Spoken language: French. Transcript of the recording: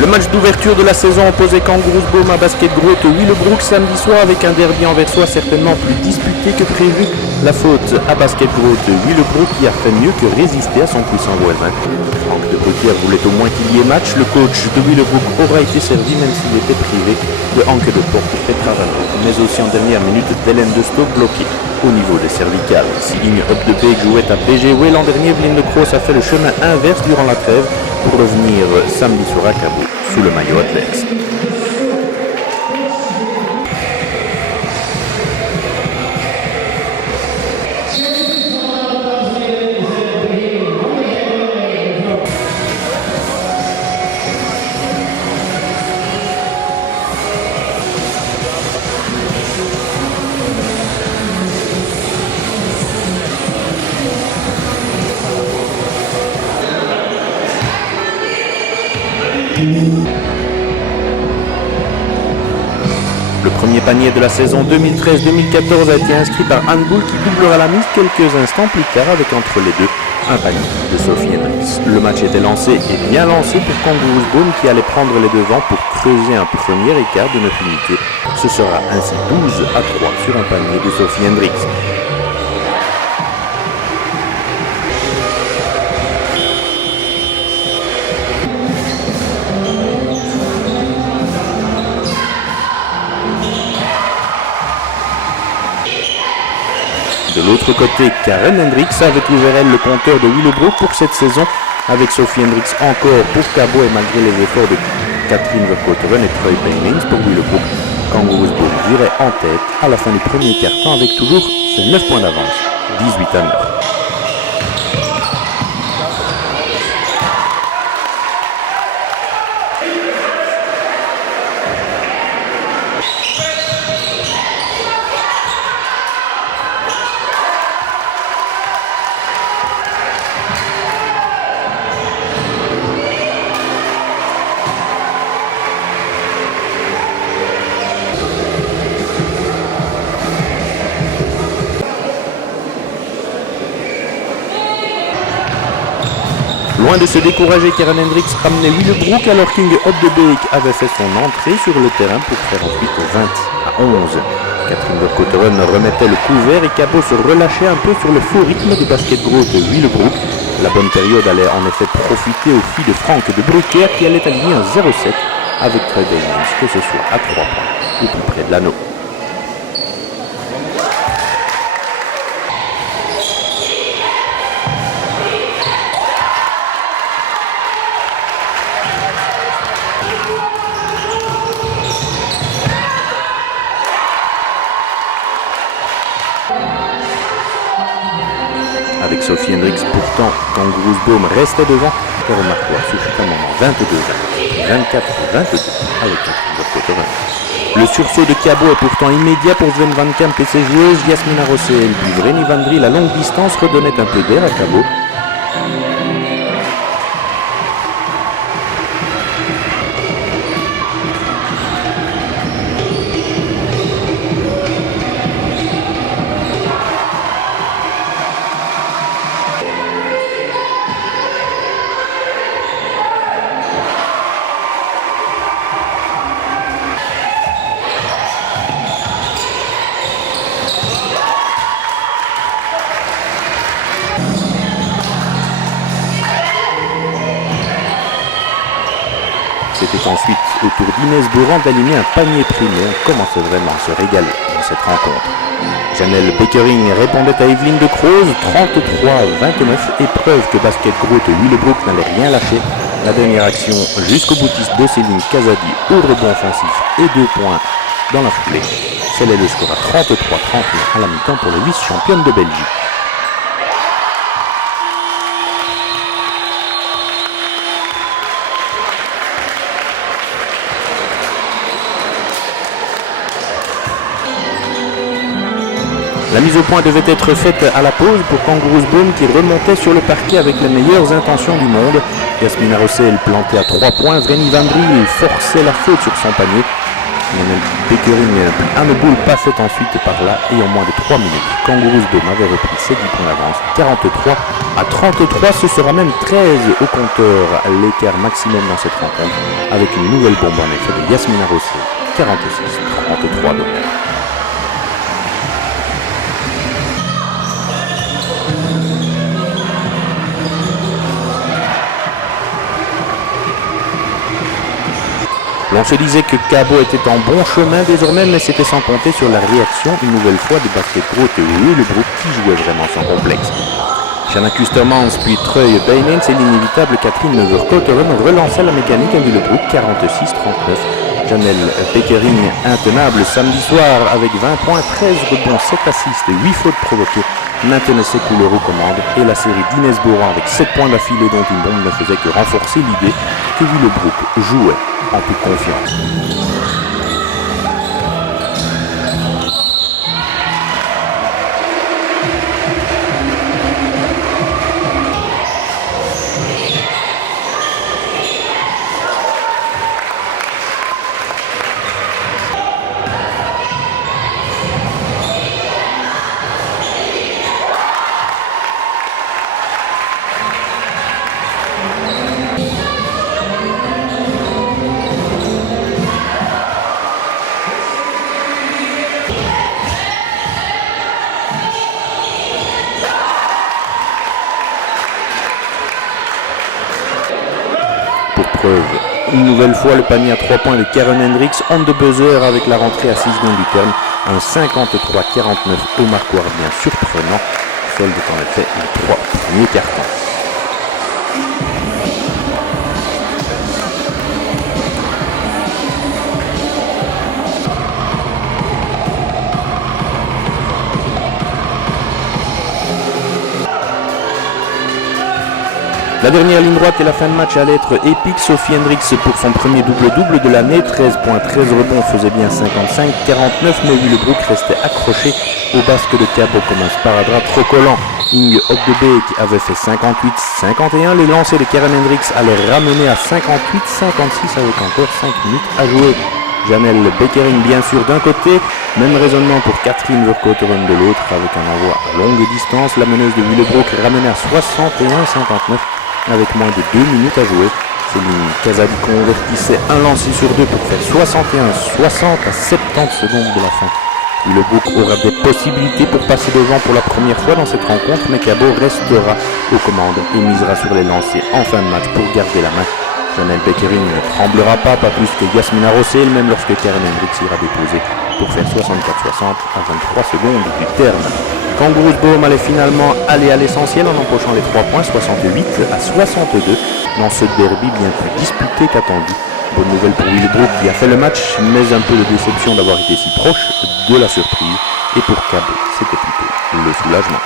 Le match d'ouverture de la saison opposait Kangaroos-Boom à Basket Groot Willebroek samedi soir avec un derby anversois certainement plus disputé que prévu. La faute à Basket Groot Willebroek qui a fait mieux que résister à son puissant voisin. Franck de Bruyère voulait au moins qu'il y ait match. Le coach de Willebroek aura été servi même s'il était privé de Anke de Porte Petra Rano, mais aussi en dernière minute d'Hélène de Stoke bloquée au niveau des cervicales. Si Ligne Up de Beek jouait à PGW l'an dernier, Vline de Kroos a fait le chemin inverse durant la trêve pour revenir samedi soir à Cabo sous le maillot adverse. Le premier panier de la saison 2013-2014 a été inscrit par Anne Boule qui doublera la mise quelques instants plus tard avec entre les deux un panier de Sophie Hendricks. Le match était lancé et bien lancé pour Kangaroos-Boom qui allait prendre les devants pour creuser un premier écart de 9 unités. Ce sera ainsi 12-3 sur un panier de Sophie Hendricks. De l'autre côté, Karen Hendricks avait ouvert elle le compteur de Willebroek pour cette saison, avec Sophie Hendricks encore pour Cabo et malgré les efforts de Catherine Verkotteren et Troy Paymings pour Willebroek, Kangaroos-Boom virait en tête à la fin du premier quart-temps avec toujours ses 9 points d'avance, 18-9. Loin de se décourager, Karen Hendricks ramenait Willebroek alors qu'Inge Op de Beek avait fait son entrée sur le terrain pour faire ensuite 20-11. Catherine Verkotteren remettait le couvert et Cabo se relâchait un peu sur le faux rythme du basket gros de Willebroek. La bonne période allait en effet profiter aux filles de Franck de Bruyère qui allait aligner un 0-7 avec Troy Paymings, que ce soit à 3 points ou plus près de l'anneau. Avec Sophie Hendricks, pourtant, Kangaroos-Boom restait devant. Et remarquois, ce fut un moment 22-20, 24-22 avec Catherine Verkotteren. Le sursaut de Cabo est pourtant immédiat pour Sven Van Kamp et ses joueuses. Jasmina Rossel puis Vreni Van Drie, la longue distance redonnait un peu d'air à Cabo. C'était ensuite au tour d'Inès Bourand d'aligner un panier primé. On commençait vraiment à se régaler dans cette rencontre. Janelle Beckering répondait à Evelyne de Kroos, 33-29, épreuve que Basket Groot et Willebroek n'allait rien lâcher. La dernière action jusqu'au boutiste de Céline Kazadi au rebond offensif et 2 points dans la foulée. Scellait le score à 33-39 à la mi-temps pour les vice-championnes de Belgique. La mise au point devait être faite à la pause pour Kangaroos-Boom qui remontait sur le parquet avec les meilleures intentions du monde. Jasmina Rossel plantait à 3 points, Vreni Van Drie forçait la faute sur son panier. Janelle Beckering à Neboul passait ensuite par là et en moins de 3 minutes, Kangaroos Baume avait repris ses 10 points d'avance, 43 à 33, ce sera même 13 au compteur, l'écart maximum dans cette rencontre, avec une nouvelle bombe en effet de Yasmina Rossé, 46-33 de même. L'on se disait que Cabot était en bon chemin désormais, mais c'était sans compter sur la réaction une nouvelle fois des Basket Groot et Willebroek qui jouait vraiment sans complexe. Shanna Kustermans puis Treuil Bainens et l'inévitable Catherine Neuver-Cotteren relançaient la mécanique à Willebroek 46-39. Janelle Beckering intenable samedi soir avec 20 points, 13 rebonds, 7 assists et 8 fautes provoquées maintenait ses couleurs aux commandes et la série d'Inès Boran avec 7 points d'affilée dont une bombe ne faisait que renforcer l'idée que Willebroek jouait en toute confiance. Une nouvelle fois, le panier à 3 points de Karen Hendricks on the buzzer avec la rentrée à 6 secondes du terme. Un 53-49 au marquoir bien surprenant. Solde en effet les 3 premiers cartons. La dernière ligne droite et la fin de match allait être épique. Sophie Hendricks pour son premier double-double de l'année. 13 points, 13 rebonds, faisait bien 55-49. Mais Willebroek restait accroché au basque de Cabot comme un sparadrap trop collant. Inge Ogdebeek avait fait 58-51. Les lancers de Karen Hendricks allaient ramener à 58-56 avec encore 5 minutes à jouer. Janelle Beckering bien sûr d'un côté, même raisonnement pour Catherine Vercotteren de l'autre avec un envoi à longue distance. La meneuse de Willebroek ramenait à 61-59 avec moins de 2 minutes à jouer. Céline Casadi convertissait un lancer sur 2 pour faire 61-60 à 70 secondes de la fin. Willebroek aura des possibilités pour passer devant pour la première fois dans cette rencontre, mais Cabot restera aux commandes et misera sur les lancers en fin de match pour garder la main. Janelle Beckering ne tremblera pas plus que Yasmina Rossé, même lorsque Karen Hendricks ira déposer pour faire 64-60 à 23 secondes du terme. Kangaroos Baume allait finalement aller à l'essentiel en empochant les 3 points 68 à 62 dans ce derby bien plus disputé qu'attendu. Bonne nouvelle pour Willebroek qui a fait le match, mais un peu de déception d'avoir été si proche de la surprise. Et pour Cabot, c'était plutôt le soulagement.